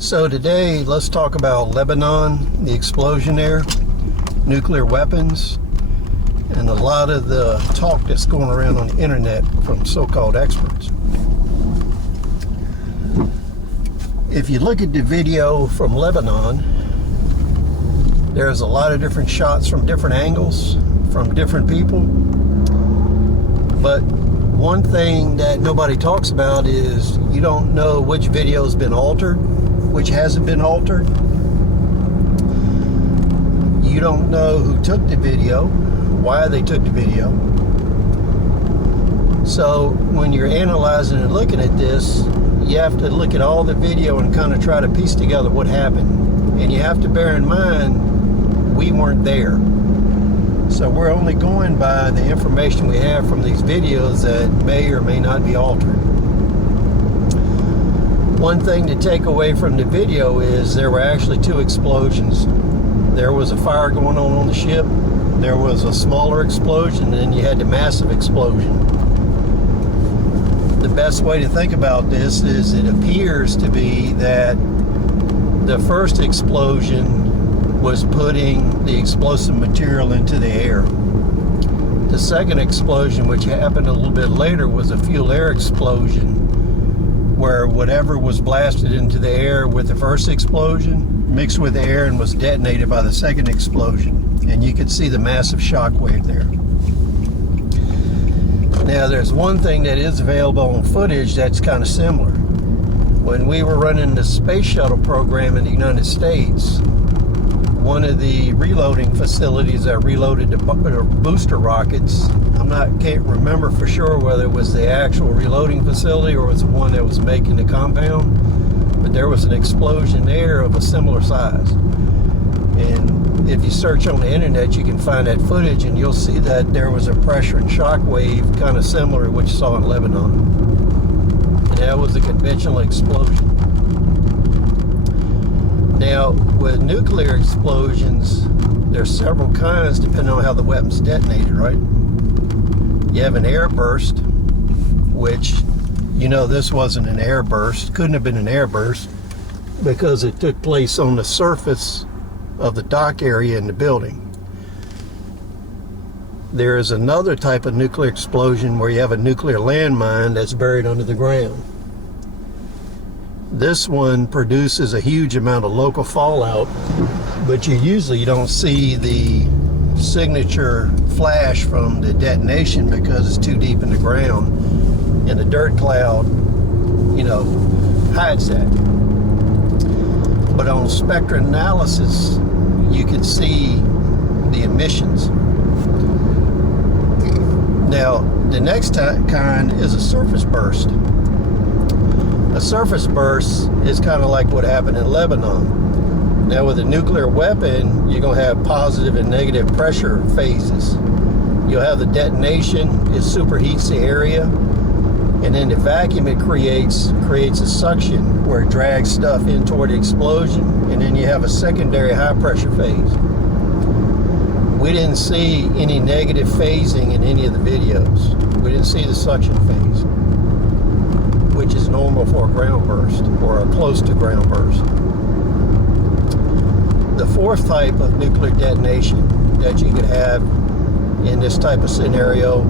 So today, let's talk about Lebanon, the explosion there, nuclear weapons, and a lot of the talk that's going around on the internet from so-called experts. If you look at the video from Lebanon, there's a lot of different shots from different angles, from different people. But one thing that nobody talks about is you don't know which video has been altered, which hasn't been altered. You don't know who took the video, why they took the video. So when you're analyzing and looking at this, you have to look at all the video and kind of try to piece together what happened. And you have to bear in mind, we weren't there. So we're only going by the information we have from these videos that may or may not be altered. One thing to take away from the video is there were actually two explosions. There was a fire going on the ship. There was a smaller explosion, and then you had the massive explosion. The best way to think about this is it appears to be that the first explosion was putting the explosive material into the air. The second explosion, which happened a little bit later, was a fuel air explosion, where whatever was blasted into the air with the first explosion mixed with the air and was detonated by the second explosion. And you could see the massive shock wave there. Now there's one thing that is available on footage that's kind of similar. When we were running the space shuttle program in the United States, one of the reloading facilities that reloaded the booster rockets, can't remember for sure whether it was the actual reloading facility or it was the one that was making the compound, but there was an explosion there of a similar size. And if you search on the internet, you can find that footage and you'll see that there was a pressure and shock wave kind of similar to what you saw in Lebanon. And that was a conventional explosion. Now, with nuclear explosions, there's several kinds depending on how the weapon's detonated, right? You have an air burst, which, you know, this wasn't an air burst, couldn't have been an air burst because it took place on the surface of the dock area in the building. There is another type of nuclear explosion where you have a nuclear landmine that's buried under the ground. This one produces a huge amount of local fallout, but you usually don't see the signature flash from the detonation because it's too deep in the ground, and the dirt cloud, you know, hides that. But on spectrum analysis, you can see the emissions. Now, the next kind is a surface burst. A surface burst is kind of like what happened in Lebanon. Now with a nuclear weapon, you're going to have positive and negative pressure phases. You'll have the detonation, it superheats the area, and then the vacuum it creates a suction where it drags stuff in toward the explosion, and then you have a secondary high pressure phase. We didn't see any negative phasing in any of the videos. We didn't see the suction phase, which is normal for a ground burst or a close to ground burst. The fourth type of nuclear detonation that you could have in this type of scenario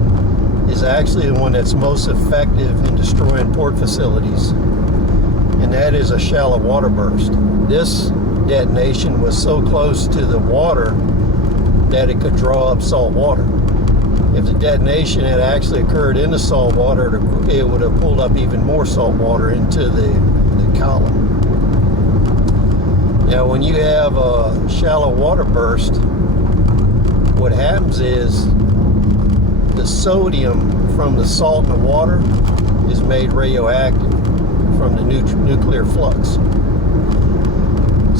is actually the one that's most effective in destroying port facilities, and that is a shallow water burst. This detonation was so close to the water that it could draw up salt water. If the detonation had actually occurred in the salt water, it would have pulled up even more salt water into the column. Now, when you have a shallow water burst, what happens is the sodium from the salt in the water is made radioactive from the nuclear flux.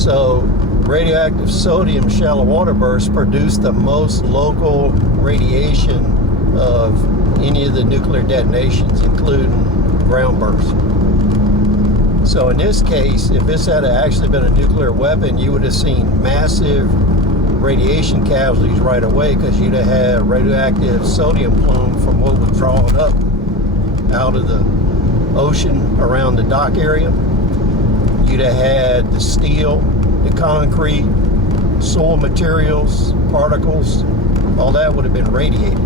So, radioactive sodium shallow water bursts produce the most local radiation of any of the nuclear detonations, including ground bursts. So in this case, if this had actually been a nuclear weapon, you would have seen massive radiation casualties right away because you'd have had radioactive sodium plume from what was drawn up out of the ocean around the dock area. you'd have had the steel, the concrete, soil materials, particles, all that would have been radiated.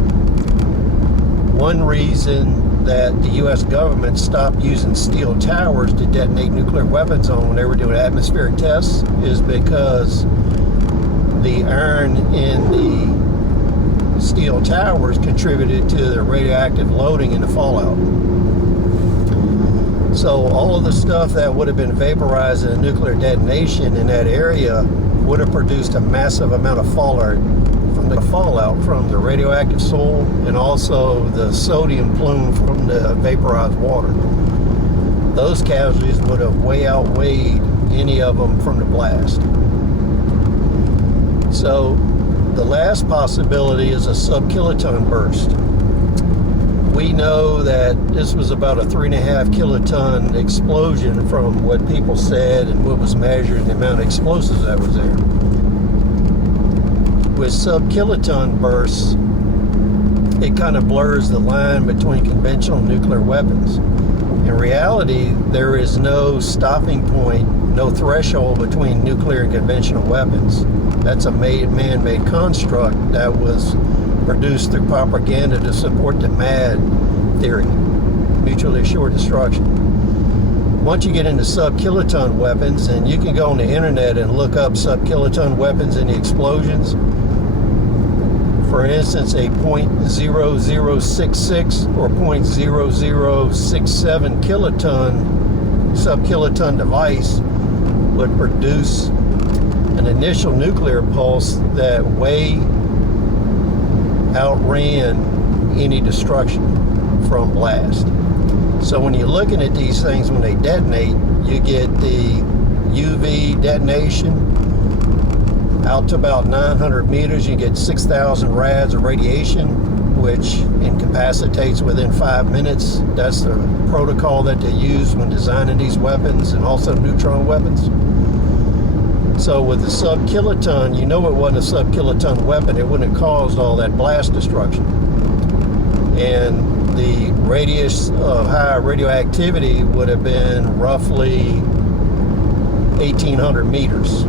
One reason that the U.S. government stopped using steel towers to detonate nuclear weapons on when they were doing atmospheric tests is because the iron in the steel towers contributed to the radioactive loading and the fallout. So all of the stuff that would have been vaporized in a nuclear detonation in that area would have produced a massive amount of fallout from the radioactive soil and also the sodium plume from the vaporized water. Those casualties would have way outweighed any of them from the blast. So the last possibility is a sub-kiloton burst. We know that this was about a 3.5 kiloton explosion from what people said and what was measured and the amount of explosives that was there. With sub-kiloton bursts, it kind of blurs the line between conventional and nuclear weapons. In reality, there is no stopping point, no threshold between nuclear and conventional weapons. That's a man-made construct that was produced through propaganda to support the MAD theory, mutually assured destruction. Once you get into sub-kiloton weapons, and you can go on the internet and look up sub-kiloton weapons and the explosions. For instance, a .0066 or .0067 kiloton sub-kiloton device would produce an initial nuclear pulse that way outran any destruction from blast. So when you're looking at these things, when they detonate, you get the UV detonation out to about 900 meters. You get 6,000 rads of radiation, which incapacitates within 5 minutes. That's the protocol that they use when designing these weapons, and also neutron weapons. So with the sub-kiloton, you know it wasn't a sub-kiloton weapon. It wouldn't have caused all that blast destruction. And the radius of high radioactivity would have been roughly 1,800 meters.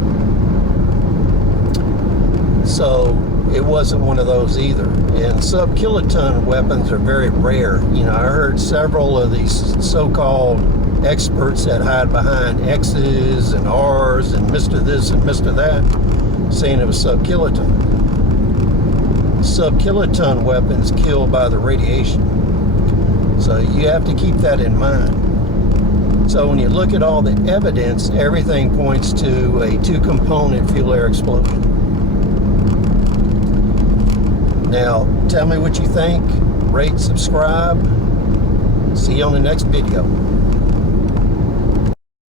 So it wasn't one of those either. And sub-kiloton weapons are very rare. You know, I heard several of these so-called experts that hide behind X's and R's and Mr. This and Mr. That saying it was sub-kiloton. Sub-kiloton weapons kill by the radiation. So you have to keep that in mind. So when you look at all the evidence, everything points to a two-component fuel-air explosion. Now, tell me what you think. Rate, subscribe. See you on the next video.